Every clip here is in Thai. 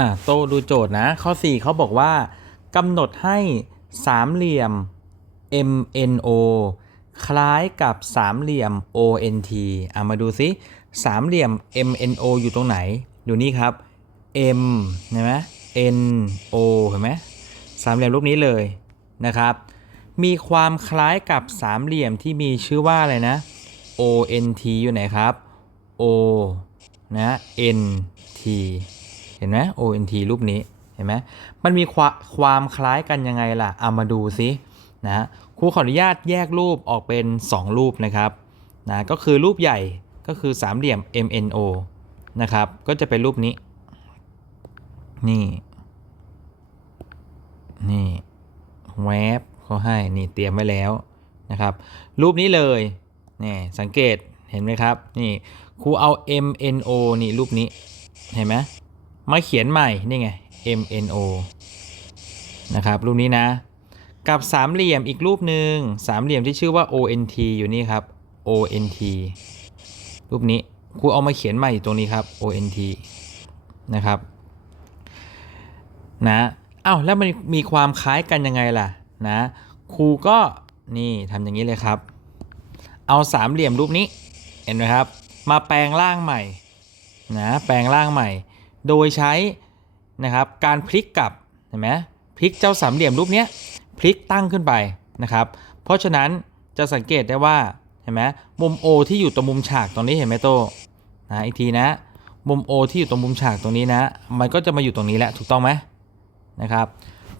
อะโตดูโจทย์นะ ข้อ 4เขาบอกว่ากำหนดให้สามเหลี่ยม MNO คล้ายกับสามเหลี่ยม ONT อะมาดูซิสามเหลี่ยม MNO อยู่ตรงไหน อยู่นี่ครับ M เห็นไหม NO เห็นไหมสามเหลี่ยมรูปนี้เลยนะครับ มีความคล้ายกับสามเหลี่ยมที่มีชื่อว่าอะไรนะ ONT อยู่ไหนครับ O นะ NT ห็นไหม ONT รูปนี้เห็นไหมมันมีความความคล้ายกันยังไงล่ะเอามาดูซินะครูขออนุญาตแยกรูปออกเป็น 2 รูปนะครับนะก็คือรูปใหญ่ก็คือสามเหลี่ยม MNO นะครับก็จะเป็นรูปนี้ นี่ นี่แวบเขาให้นี่เตรียมไว้แล้วนะครับ รูปนี้เลยนี่สังเกตเห็นไหมครับ นี่ครูเอา MNO นี่รูปนี้เห็นไหม มาเขียนใหม่นี่ไง MNO นะครับรูปนี้นะ กับสามเหลี่ยมอีกรูปหนึ่งสามเหลี่ยมที่ชื่อว่า ONT อยู่นี่ครับ ONT รูปนี้ครูเอามาเขียนใหม่อยู่ตรงนี้ครับ ONT นะครับนะอ้าวแล้วมันมีความคล้ายกันยังไงล่ะนะครูก็นี่ทำอย่างนี้เลยครับ เอาสามเหลี่ยมรูปนี้เห็นไหมครับ มาแปลงร่างใหม่นะแปลงร่างใหม่ โดยใช้นะครับการพลิกกลับเห็นไหมพลิกเจ้าสามเหลี่ยมรูปนี้พลิกตั้งขึ้นไปนะครับ เพราะฉะนั้นจะสังเกตได้ว่าเห็นไหมมุม O ที่อยู่ตรงมุมฉากตรงนี้เห็นไหมโตนะอีกทีนะมุม O ที่อยู่ตรงมุมฉากตรงนี้นะ มันก็จะมาอยู่ตรงนี้แหละถูกต้องไหมนะครับ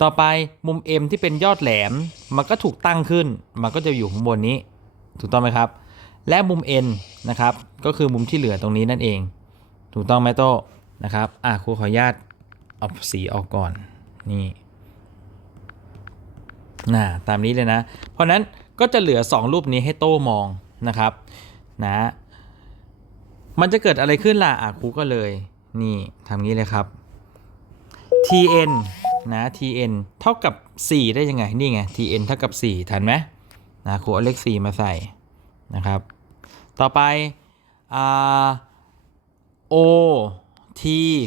ต่อไปมุม M ที่เป็นยอดแหลมมันก็ถูกตั้งขึ้น มันก็จะอยู่ข้างบนนี้ ถูกต้องไหมครับ และมุม N นะครับก็คือมุมที่เหลือตรงนี้นั่นเอง ถูกต้องไหมโต นะครับอะครูขออนุญาตเอาสีออกก่อนนี่น่ะตามนี้เลยนะ เพราะนั้นก็จะเหลือ 2 รูปนี้ให้โต้มองนะครับนะมันจะเกิดอะไรขึ้นล่ะอะครูก็เลย นี่ทำงี้เลยครับ tn นะ tn เท่ากับ 4 ได้ยังไง นี่ไง tn เท่ากับ 4 ทันไหมนะครูเอาเลข 4 มาใส่นะครับ ต่อไปอ่า o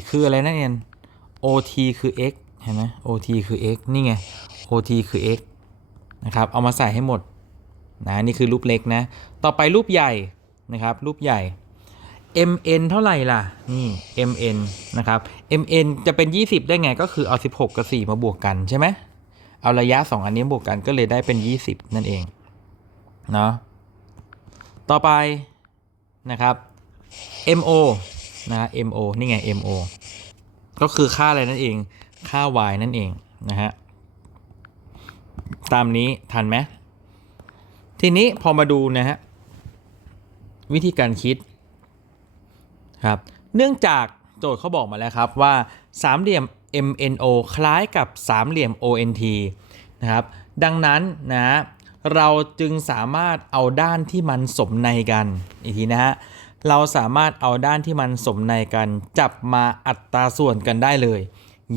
คืออะไรนั่นเอง o t คือ x เห็นไหม o t คือ x นี่ไง o t คือ x นะครับ เอามาใส่ให้หมดนะนี่คือรูปเล็กนะ ต่อไปรูปใหญ่นะครับ รูปใหญ่ mn เท่าไหร่ล่ะ นี่ mn นะครับ mn จะเป็น 20 ได้ไงก็คือเอา 16 กับ 4 มาบวกกันใช่ไหมเอาระยะ 2 อันนี้บวกกันก็เลยได้เป็น 20 นั่นเองเนาะต่อไปนะครับ mo นะ mo นี่ไง mo ก็คือค่าอะไรนั่นเอง ค่า y นั่นเองนะฮะ ตามนี้ทันไหมทีนี้พอมาดูนะฮะ วิธีการคิดครับ เนื่องจากโจทย์เขาบอกมาแล้วครับว่าสามเหลี่ยม MNO คล้ายกับสามเหลี่ยม ONT นะครับ ดังนั้นนะเราจึงสามารถเอาด้านที่มันสมในกันอีกทีนะฮะ เราสามารถเอาด้านที่มันสมในกันจับมาอัตราส่วนกันได้เลย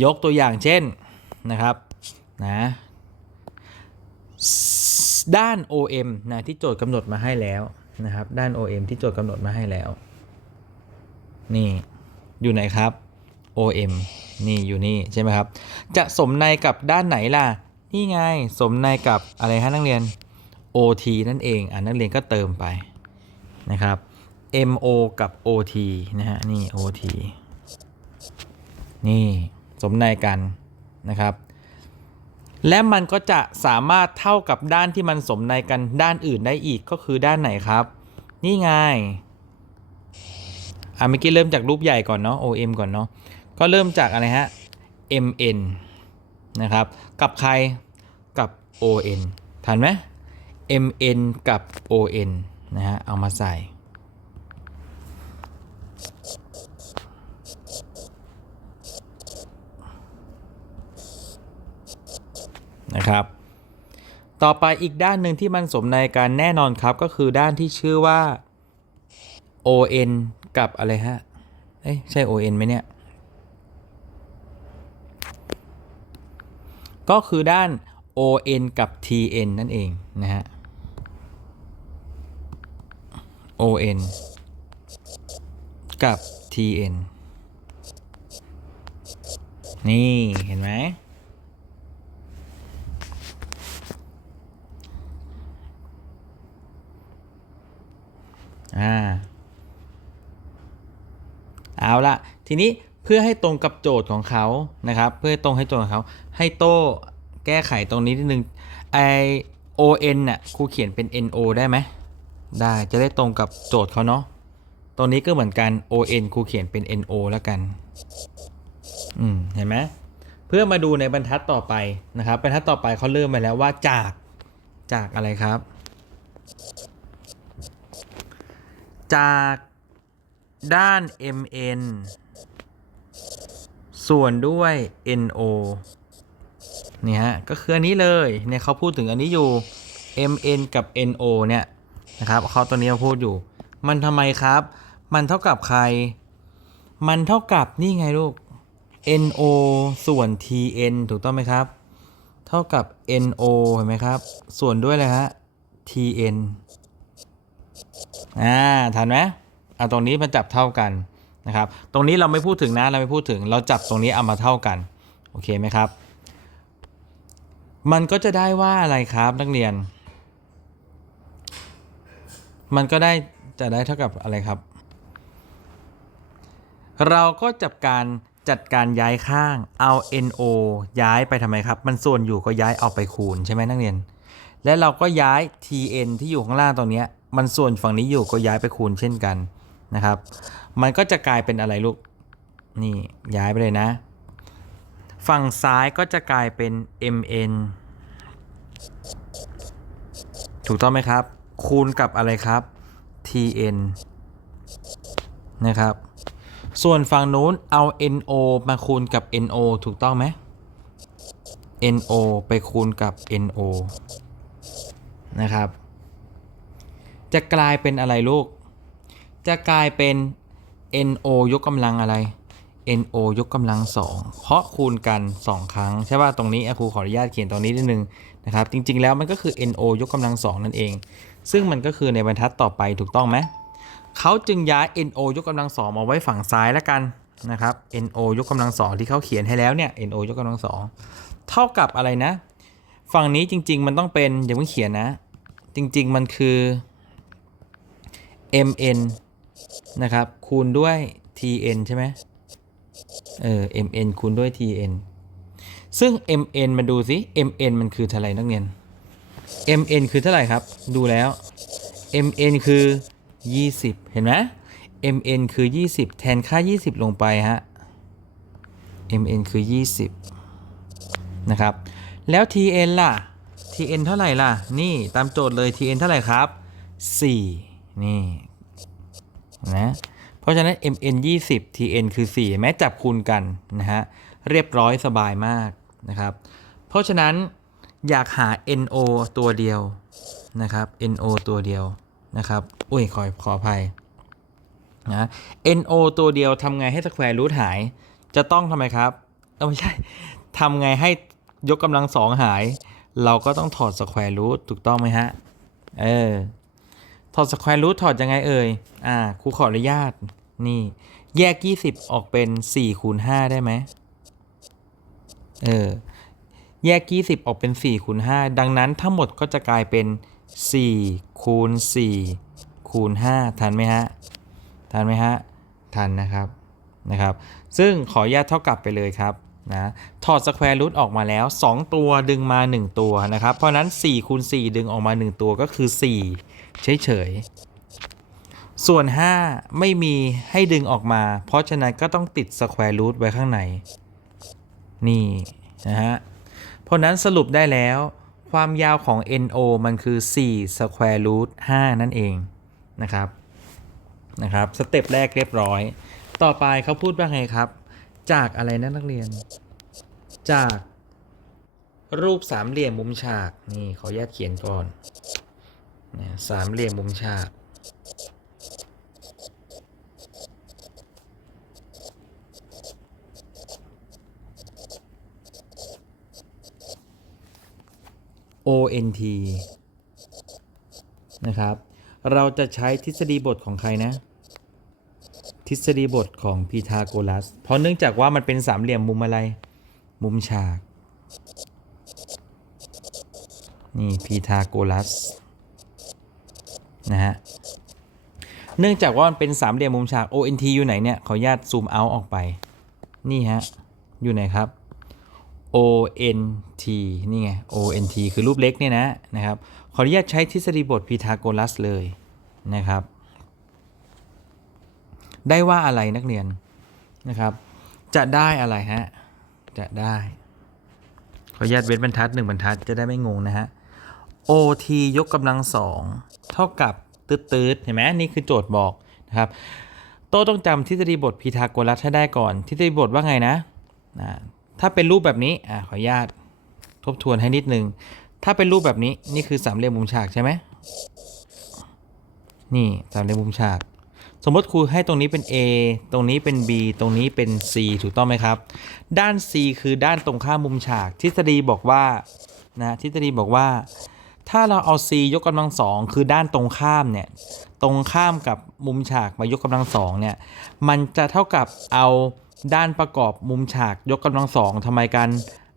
ยกตัวอย่างเช่นนะครับนะด้าน OM นะที่โจทย์กำหนดมาให้แล้วนะครับ ด้าน OM ที่โจทย์กำหนดมาให้แล้ว นี่อยู่ไหนครับ OM นี่อยู่นี่ใช่ไหมครับ จะสมในกับด้านไหนล่ะ นี่ไงสมในกับอะไรฮะนักเรียน OT นั่นเองอ่านักเรียนก็เติมไปนะครับ MO กับ OT นะฮะ นี่ OT นี่สมในกันนะครับ และมันก็จะสามารถเท่ากับด้านที่มันสมในกันด้านอื่นได้อีกก็คือด้านไหนครับ นี่ไงอะเมื่อกี้เริ่มจากรูปใหญ่ก่อนเนาะ OM ก่อนเนาะก็เริ่มจากอะไรฮะ MN นะครับ กับใครกับ ON ทันไหม MN กับ ON นะฮะ เอามาใส่ นะครับ ต่อไปอีกด้านหนึ่งที่มันสมในกันแน่นอนครับก็คือด้านที่ชื่อว่า ON กับอะไรฮะ เอ้ยใช่ ON ไหมเนี่ย ก็คือด้าน ON กับ TN นั่นเองนะฮะ ON กับ TN นี่ เห็นไหม อ่าเอาละทีนี้เพื่อให้ตรงกับโจทย์ของเขานะครับ เพื่อให้ตรงให้โจทย์ของเขา ให้โต้แก้ไขตรงนี้นิดนึงไอ o n น่ะครูเขียนเป็น n o ได้ไหมได้จะได้ตรงกับโจทย์เขาเนาะตรงนี้ก็เหมือนกัน o n ครูเขียนเป็น n o แล้วกันอืมเห็นไหมเพื่อมาดูในบรรทัดต่อไปนะครับบรรทัดต่อไปเขาเริ่มมาแล้วว่าจากจากอะไรครับ จากด้าน mn ส่วนด้วย no นี่ฮะ ก็คืออันนี้เลยเนี่ยเขาพูดถึงอันนี้อยู่ mn กับ no เนี่ยนะครับเขาตัวนี้เขาพูดอยู่ มันทำไมครับ มันเท่ากับใคร มันเท่ากับนี่ไงลูก no ส่วน tn ถูกต้องไหมครับ เท่ากับ no เห็นไหมครับ ส่วนด้วยอะไรฮะ tn อ่าทันไหมเอาตรงนี้มาจับเท่ากันนะครับ ตรงนี้เราไม่พูดถึงนะเราไม่พูดถึง เราจับตรงนี้เอามาเท่ากัน โอเคไหมครับ มันก็จะได้ว่าอะไรครับนักเรียน มันก็ได้จะได้เท่ากับอะไรครับ เราก็จับการจัดการย้ายข้างเอา no ย้ายไปทำไมครับ มันส่วนอยู่ก็ย้ายเอาไปคูณใช่ไหมนักเรียน และเราก็ย้าย tn ที่อยู่ข้างล่างตรงนี้ มันส่วนฝั่งนี้อยู่ก็ย้ายไปคูณเช่นกันนะครับ มันก็จะกลายเป็นอะไรลูก นี่ย้ายไปเลยนะ ฝั่งซ้ายก็จะกลายเป็น mn ถูกต้องไหมครับ คูณกับอะไรครับ tn นะครับ ส่วนฝั่งนู้นเอา no มาคูณกับ no ถูกต้องไหม no ไปคูณกับ no นะครับ จะกลายเป็นอะไรลูก จะกลายเป็น no ยกกำลังอะไร no ยกกำลังสองเพราะคูณกัน 2 ครั้ง ใช่ป่ะตรงนี้ครูขออนุญาตเขียนตรงนี้นิดนึงนะครับ จริง ๆ แล้วมันก็คือ no ยกกำลังสองนั่นเอง ซึ่งมันก็คือในบรรทัดต่อไปถูกต้องไหมเขาจึงย้าย no ยกกำลังสองมาไว้ฝั่งซ้ายแล้วกันนะครับ no ยกกำลังสองที่เขาเขียนให้แล้วเนี่ย no ยกกำลังสองเท่ากับอะไรนะ ฝั่งนี้จริง ๆ มันต้องเป็นอย่าเพิ่งเขียนนะ จริง ๆ มันคือ mn นะครับ คูณด้วย tn ใช่ไหมเออ mn คูณด้วย tn ซึ่ง mn มาดูสิ mn มันคือเท่าไหร่นักเรียน mn คือเท่าไหร่ครับ ดูแล้ว mn คือ 20 เห็นไหม mn คือ 20 แทนค่า 20 ลงไปฮะ mn คือ 20 นะครับ แล้ว tn ล่ะ tn เท่าไหร่ล่ะ นี่ตามโจทย์เลย tn เท่าไหร่ครับ 4 นี่นะเพราะฉะนั้น mn 20 tn คือ 4 แม้จับคูณกันนะฮะเรียบร้อยสบายมากนะครับ เพราะฉะนั้นอยากหา no ตัวเดียวนะครับ no ตัวเดียวนะครับอุ้ยขอขออภัยนะ no ตัวเดียวทำไงให้สแควร์รูทหาย จะต้องทำไมครับเอ้าไม่ใช่ทำไงให้ยกกำลังสองหาย เราก็ต้องถอดสแควร์รูทถูกต้องไหมฮะ เออ ถอดสแควร์รูทถอดยังไงเอ่ย อ่าครูขออนุญาต นี่ แยก 20 ออกเป็น4คูณ5ได้ไหม เออ แยก 20 ออกเป็น4คูณ5ดังนั้นทั้งหมดก็จะกลายเป็น4คูณ4คูณ5ทันไหมฮะ ทันไหมฮะ ทันนะครับ นะครับ ซึ่งขออนุญาตเท่ากับไปเลยครับ นะถอดสแควร์รูทออกมาแล้ว 2 ตัวดึงมา 1 ตัวนะครับ เพราะนั้น4คูณ4ดึงออกมา 1 ตัวก็คือ 4 เฉยๆ ส่วน 5 ไม่มีให้ดึงออกมา เพราะฉะนั้นก็ต้องติดสแควร์รูทไว้ข้างใน นี่ นะฮะ เพราะนั้นสรุปได้แล้ว ความยาวของ NO มันคือ4 square root 5นั่นเองนะครับนะครับ สเต็ปแรกเรียบร้อย ต่อไปเขาพูดว่าไงครับ จากอะไรนะนักเรียน จาก รูปสามเหลี่ยมมุมฉากนี่ขออนุญาตเขียนก่อนสามเหลี่ยมมุมฉาก ONT นะครับ เราจะใช้ทฤษฎีบทของใครนะ ฤษฎีบทของพีทาโกรัส เพราะเนื่องจากว่ามันเป็นสามเหลี่ยมมุมอะไร มุมฉาก นี่พีทาโกรัสนะฮะ เนื่องจากว่ามันเป็นสามเหลี่ยมมุมฉาก ONT อยู่ไหนเนี่ย ขออนุญาตซูมเอาออกไป นี่ฮะ อยู่ไหนครับ ONT นี่ไง ONT คือรูปเล็กเนี่ยนะนะครับ ขออนุญาตใช้ทฤษฎีบทพีทาโกรัสเลยนะครับ ได้ว่าอะไรนักเรียนนะครับ จะได้อะไรฮะ จะได้ ขออนุญาตเว้นบรรทัดหนึ่งบรรทัดจะได้ไม่งงนะฮะ OT ยกกำลังสองเท่ากับตืดๆเห็นไหมนี่คือโจทย์บอกนะครับ โตต้องจำทฤษฎีบทพีทาโกรัสให้ได้ก่อนทฤษฎีบทว่าไงนะนะถ้าเป็นรูปแบบนี้อ่าขออนุญาตทบทวนให้นิดนึง ถ้าเป็นรูปแบบนี้นี่คือสามเหลี่ยมมุมฉากใช่ไหมนี่สามเหลี่ยมมุมฉาก สมมติครูให้ตรงนี้เป็น A ตรงนี้เป็น B ตรงนี้เป็น C ถูกต้องไหมครับ ด้าน C คือด้านตรงข้ามมุมฉาก ทฤษฎีบอกว่านะทฤษฎีบอกว่า ถ้าเราเอา C ยกกำลังสองคือด้านตรงข้ามเนี่ยตรงข้ามกับมุมฉากมายกกำลังสองเนี่ยมันจะเท่ากับเอาด้านประกอบมุมฉากยกกำลังสองทำไมกัน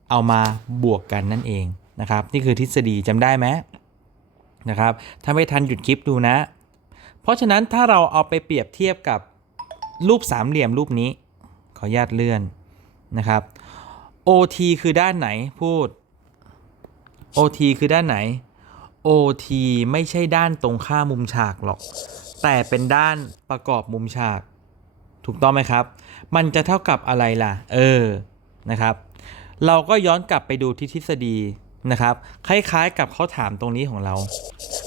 เอามาบวกกันนั่นเองนะครับ นี่คือทฤษฎีจำได้ไหมนะครับ ถ้าไม่ทันหยุดคลิปดูนะ เพราะฉะนั้นถ้าเราเอาไปเปรียบเทียบกับรูปสามเหลี่ยมรูปนี้ ขออนุญาตเลื่อนนะครับ OT คือด้านไหนพูด OT คือด้านไหน OT ไม่ใช่ด้านตรงข้ามมุมฉากหรอก แต่เป็นด้านประกอบมุมฉาก ถูกต้องไหมครับ มันจะเท่ากับอะไรล่ะ เออ นะครับ เราก็ย้อนกลับไปดูที่ทฤษฎีนะครับ คล้ายๆกับเขาถามตรงนี้ของเรา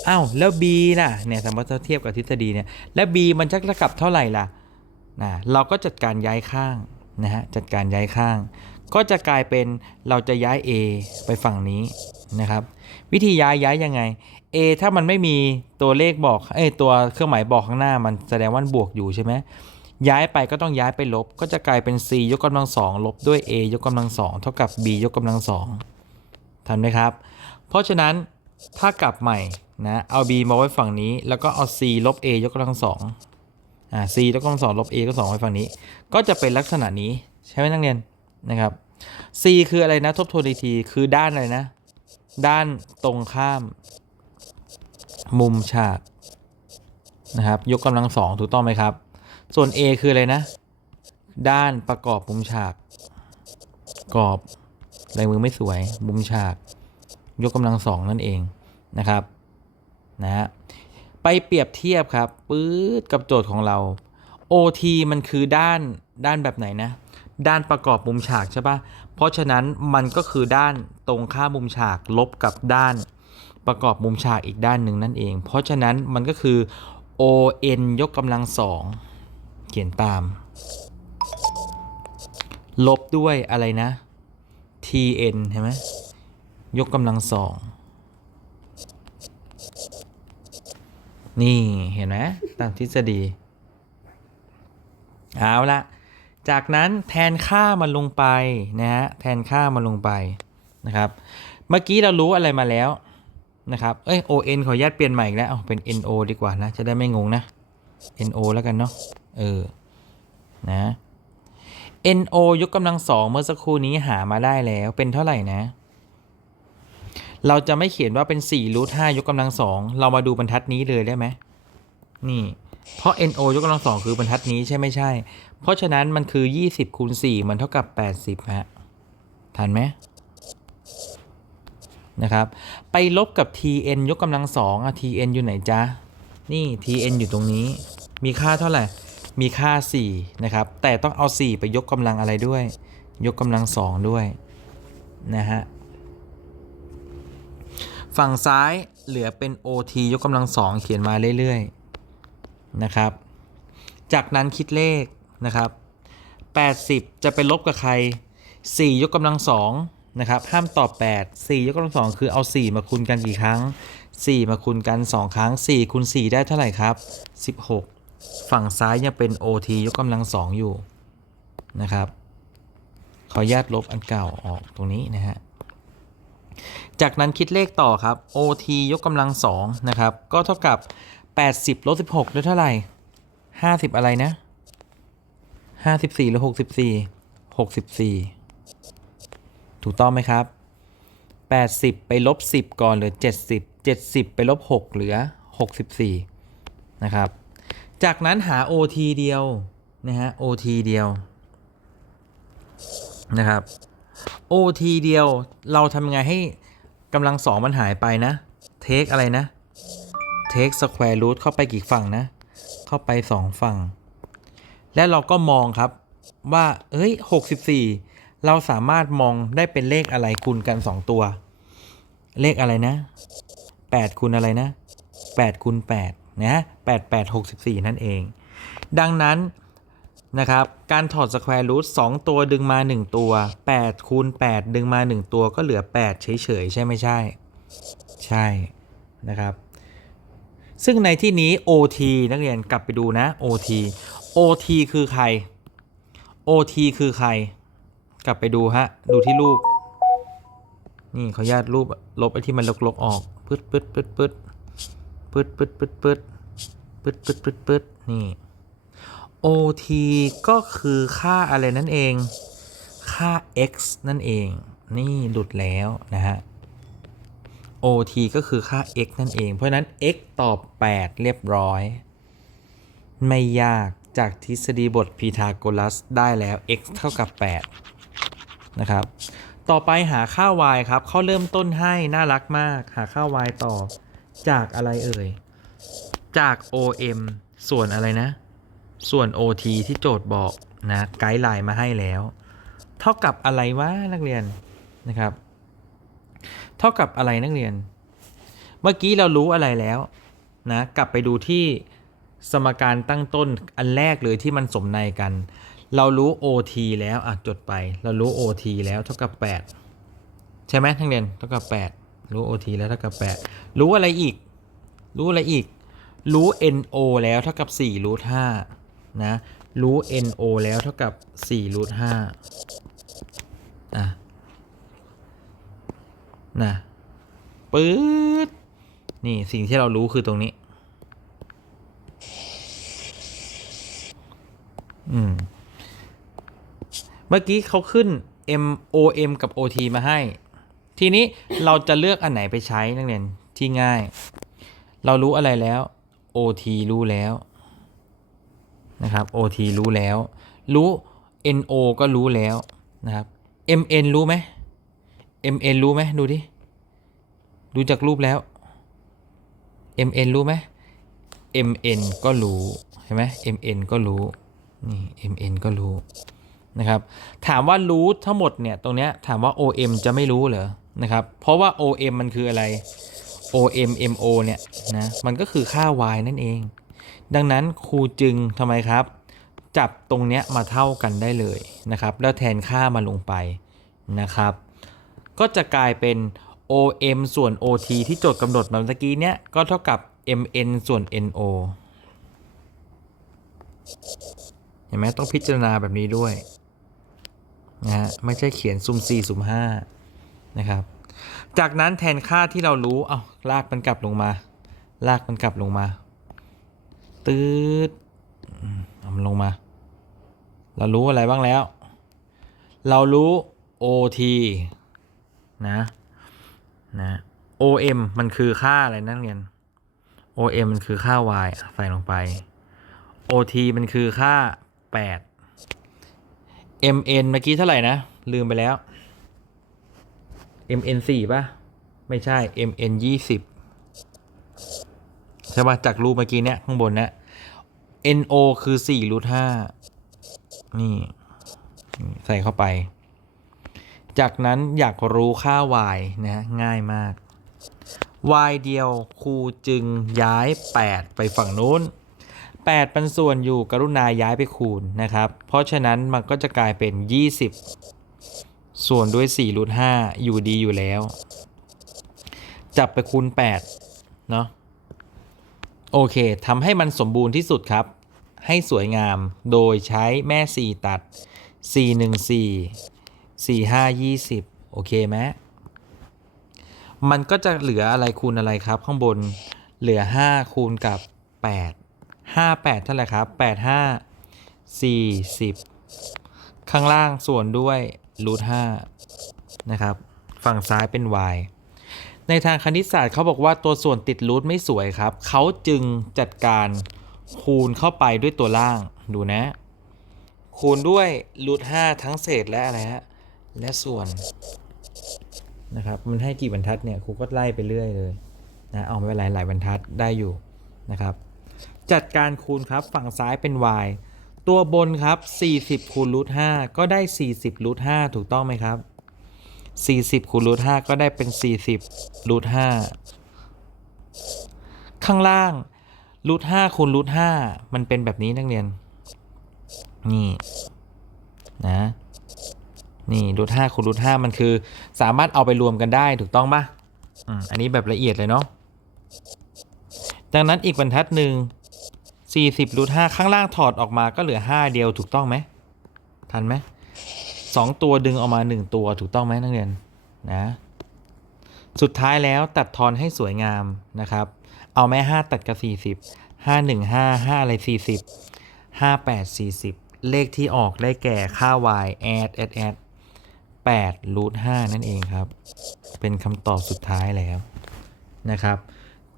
อ้าวแล้ว B น่ะเนี่ยสมมติถ้าเทียบกับทฤษฎีเนี่ยแล้ว B มันจะเท่ากับเท่าไหร่ล่ะนะเราก็จัดการย้ายข้างนะฮะจัดการย้ายข้าง ก็จะกลายเป็นเราจะย้าย A ไปฝั่งนี้นะครับ วิธีย้ายย้ายยังไง A ถ้ามันไม่มีตัวเลขบอกเอ้ตัวเครื่องหมายบอกข้างหน้ามันแสดงว่าบวกอยู่ใช่ไหมย้ายไปก็ต้องย้ายไปลบ ก็จะกลายเป็น c ยกกำลังสองลบด้วย a ยกกำลังสองเท่ากับ b ยกกำลังสองทันไหมครับ เพราะฉะนั้นถ้ากลับใหม่ นะเอา b มาไว้ฝั่งนี้ แล้วก็เอา c ลบ a ยกกำลังสองอ่า c ยกกำลังสองลบ a ก็สองไว้ฝั่งนี้ ก็จะเป็นลักษณะนี้ใช่ไหมนักเรียนนะครับ c คืออะไรนะทบทวนอีกทีคือด้านอะไรนะ ด้านตรงข้าม มุมฉากนะครับ ยกกำลังสองถูกต้องไหมครับ ส่วน A คืออะไรนะ ด้านประกอบมุมฉากกรอบลายมือไม่สวยมุมฉาก ยกกำลังสองนั่นเองนะครับ นะฮะไปเปรียบเทียบครับปื๊ดกับโจทย์ของเรา OT มันคือด้านด้านแบบไหนนะ ด้านประกอบมุมฉากใช่ปะเพราะฉะนั้นมันก็คือด้านตรงข้ามมุมฉากลบกับด้านประกอบมุมฉากอีกด้านหนึ่งนั่นเอง เพราะฉะนั้นมันก็คือ ON ยกกำลังสองเขียนตาม ลบด้วยอะไรนะ tn ใช่ไหมยกกำลังสอง นี่เห็นไหมตามทฤษฎี เอาละจากนั้นแทนค่ามันลงไปนะฮะแทนค่ามันลงไปนะครับ เมื่อกี้เรารู้อะไรมาแล้วนะครับ เอ้ย on ขออนุญาตเปลี่ยนใหม่อีกแล้วเอาเป็น no ดีกว่านะ จะได้ไม่งงนะ no แล้วกันเนาะเออนะ no ยกกำลังสองเมื่อสักครู่นี้หามาได้แล้วเป็นเท่าไหร่นะ เราจะไม่เขียนว่าเป็น4รูท5ยกกำลังสองเรามาดูบรรทัดนี้เลยได้ไหมนี่ เพราะ no ยกกำลังสองคือบรรทัดนี้ใช่ไม่ใช่ เพราะฉะนั้นมันคือ 20คูณ4มันเท่ากับ 80ฮะทันไหมนะครับ ไปลบกับ tn ยกกำลังสองอะ tn อยู่ไหนจ๊ะ นี่ tn อยู่ตรงนี้ มีค่าเท่าไหร่ มีค่า 4 นะครับ แต่ต้องเอา 4 ไปยกกำลังอะไรด้วย ยกกำลัง2ด้วย นะฮะ ฝั่งซ้ายเหลือเป็น OT ยกกำลัง2เขียนมาเรื่อยๆนะครับ จากนั้นคิดเลขนะครับ 80 จะไปลบกับใคร 4 ยกกำลัง2นะครับ ห้ามตอบ 8 4 ยกกำลัง2คือเอา 4 มาคูณกันกี่ครั้ง 4 มาคูณกัน 2 ครั้ง 4คูณ4ได้เท่าไหร่ครับ 16 ฝั่งซ้ายยังเป็น OT ยกกำลัง2อยู่นะครับ ขออนุญาตลบอันเก่าออกตรงนี้นะฮะ จากนั้นคิดเลขต่อครับ OT ยกกำลัง2นะครับ ก็เท่ากับ 80ลบ16ได้เท่าไหร่ 50 อะไรนะ 54 หรือ 64 64 ถูกต้องไหมครับ 80 ไปลบ 10 ก่อนเหลือ 70 70 ไปลบ 6 เหลือ 64 นะครับ จากนั้นหา OT เดียว นะฮะ OT เดียวนะครับ OT เดียวเราทำไงให้กำลังสองมันหายไปนะ เทคอะไรนะ เทคสแควร์รูทเข้าไปกี่ฝั่งนะ เข้าไป 2 ฝั่ง และเราก็มองครับว่า เอ้ย 64 เราสามารถมองได้เป็นเลขอะไรคูณกัน 2 ตัว เลขอะไรนะ 8คูณอะไรนะ8คูณ8นะ8 8 64 นั่นเอง ดังนั้น นะครับ การถอดสแควร์รูท2ตัวดึงมา 1 ตัว8คูณ8ดึงมา 1 ตัวก็เหลือ 8 เฉยๆ ใช่ไม่ใช่ ใช่นะครับ ซึ่งในที่นี้ OT นักเรียนกลับไปดูนะ OT OT คือใคร OT คือใคร กลับไปดูฮะ ดูที่รูป นี่ขออนุญาตรูปลบไอ้ที่มันลกๆออกปึ๊ดปึ๊ดปึ๊ดปึ๊ดปึ๊ดปึ๊ดปึ๊ดปึ๊ดปึ๊ดปึ๊ดปึ๊ดปึ๊ดนี่ OT ก็คือค่าอะไรนั่นเอง ค่า x นั่นเอง นี่หลุดแล้วนะฮะ OT ก็คือค่า x นั่นเอง เพราะนั้น x ตอบ 8 เรียบร้อย ไม่ยากจากทฤษฎีบทพีทาโกรัสได้แล้ว x เท่ากับ 8 นะครับ ต่อไปหาค่า y ครับ เขาเริ่มต้นให้น่ารักมาก หาค่า y ต่อ จากอะไรเอ่ย จาก OM ส่วนอะไรนะ ส่วน OT ที่โจทย์บอกนะไกด์ไลน์มาให้แล้ว เท่ากับอะไรวะนักเรียนนะครับ เท่ากับอะไรนักเรียน เมื่อกี้เรารู้อะไรแล้วนะกลับไปดูที่สมการตั้งต้นอันแรกเลยที่มันสมในกัน เรารู้ OT แล้วอะจดไป เรารู้ OT แล้วเท่ากับ 8 ใช่ไหมทั้งเรียนเท่ากับ 8 รู้ OT แล้วเท่ากับ 8 รู้อะไรอีก รู้อะไรอีก รู้ NO แล้วเท่ากับ4รูท5 นะรู้ NO แล้วเท่ากับ4รูท5อะนะปื๊ดนี่สิ่งที่เรารู้คือตรงนี้ อืม เมื่อกี้เขาขึ้น M O M กับ O T มาให้ ทีนี้เราจะเลือกอันไหนไปใช้นักเรียนที่ง่าย เรารู้อะไรแล้ว O T รู้แล้ว นะครับ O T รู้แล้ว รู้ N O ก็รู้แล้วนะครับ M N รู้ไหม M N รู้ไหมดูดิดูจากรูปแล้ว M N รู้ไหม M N ก็รู้เห็นไหม M N ก็รู้นี่ M N ก็รู้นะครับถามว่ารู้ทั้งหมดเนี่ยตรงเนี้ยถามว่า O M จะไม่รู้เหรอนะครับเพราะว่า O M มันคืออะไร O M M O เนี่ยนะมันก็คือค่า y นั่นเอง ดังนั้นครูจึงทำไมครับ จับตรงเนี้ยมาเท่ากันได้เลยนะครับ แล้วแทนค่ามาลงไปนะครับ ก็จะกลายเป็น OM ส่วน OT ที่โจทย์กำหนดมาเมื่อกี้เนี้ยก็เท่ากับ MN ส่วน NO เห็นไหมต้องพิจารณาแบบนี้ด้วยนะฮะไม่ใช่เขียนซุ่ม4ซุ่ม5นะครับ จากนั้นแทนค่าที่เรารู้เอาลากมันกลับลงมา ลากมันกลับลงมา ตืดเอามันลงมา เรารู้อะไรบ้างแล้ว เรารู้ OT นะนะ OM มันคือค่าอะไรนั่นเรียน OM มันคือค่า y ใส่ลงไป OT มันคือค่า 8 MN เมื่อกี้เท่าไหร่นะ ลืมไปแล้ว MN 4ป่ะ ไม่ใช่ MN 20 ช่ป่ะจากรูปเมื่อกี้เนี้ยข้างบนเนี้ย NO คือ4รูท5นี่ ใส่เข้าไป จากนั้นอยากรู้ค่า y นะง่ายมาก y เดียวครูจึงย้าย 8 ไปฝั่งนู้น 8 เป็นส่วนอยู่กรุณาย้ายไปคูณนะครับ เพราะฉะนั้นมันก็จะกลายเป็น 20 ส่วนด้วย4รูท5อยู่ดีอยู่แล้ว จับไปคูณ 8 เนาะ โอเคทำให้มันสมบูรณ์ที่สุดครับ ให้สวยงามโดยใช้แม่ 4 ตัด 4 1 4 4 5 20 โอเคไหมมันก็จะเหลืออะไรคูณอะไรครับ ข้างบนเหลือ 5 คูณกับ 8 5 8เท่าไหร่ครับ 8 5 40 ข้างล่างส่วนด้วยรูท5นะครับ ฝั่งซ้ายเป็น y ในทางคณิตศาสตร์เขาบอกว่าตัวส่วนติดรูทไม่สวยครับ เขาจึงจัดการคูณเข้าไปด้วยตัวล่าง ดูนะ คูณด้วยรูท5ทั้งเศษและอะไรฮะ และส่วนนะครับ มันให้กี่บรรทัดเนี่ยครูก็ไล่ไปเรื่อยเลยนะเอาไป็นไรหลายบรรทัดได้อยู่นะครับ จัดการคูณครับฝั่งซ้ายเป็น y ตัวบนครับ 40คูณรูท5ก็ได้ 40รูท5ถูกต้องไหมครับ 40คูณรูท5ก็ได้เป็น 40รูท5ข้างล่างรูท5คูณรูท5มันเป็นแบบนี้นักเรียน นี่นะนี่รูท5คูณรูท5มันคือ สามารถเอาไปรวมกันได้ถูกต้องปะอืมอันนี้แบบละเอียดเลยเนาะดังนั้นอีกบรรทัดหนึ่ง40รูท5ข้างล่างถอดออกมาก็เหลือ 5 เดียวถูกต้องไหมทันไหม สองตัวดึงออกมา1ตัวถูกต้องไหมนักเรียนนะสุดท้ายแล้วตัดทอนให้สวยงามนะครับ เอาแม่5ตัดกับ40 5 1 5 5อะไร40 5 8 40เลขที่ออกได้แก่ค่า y add add add 8รูท5นั่นเองครับ เป็นคำตอบสุดท้ายแล้วนะครับ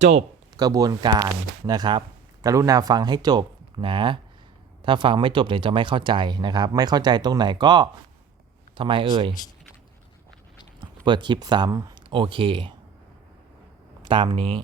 จบกระบวนการนะครับ กรุณาฟังให้จบนะ ถ้าฟังไม่จบเดี๋ยวจะไม่เข้าใจนะครับ ไม่เข้าใจตรงไหนก็ ทำไมเอ่ย เปิดคลิปซ้ำโอเค ตามนี้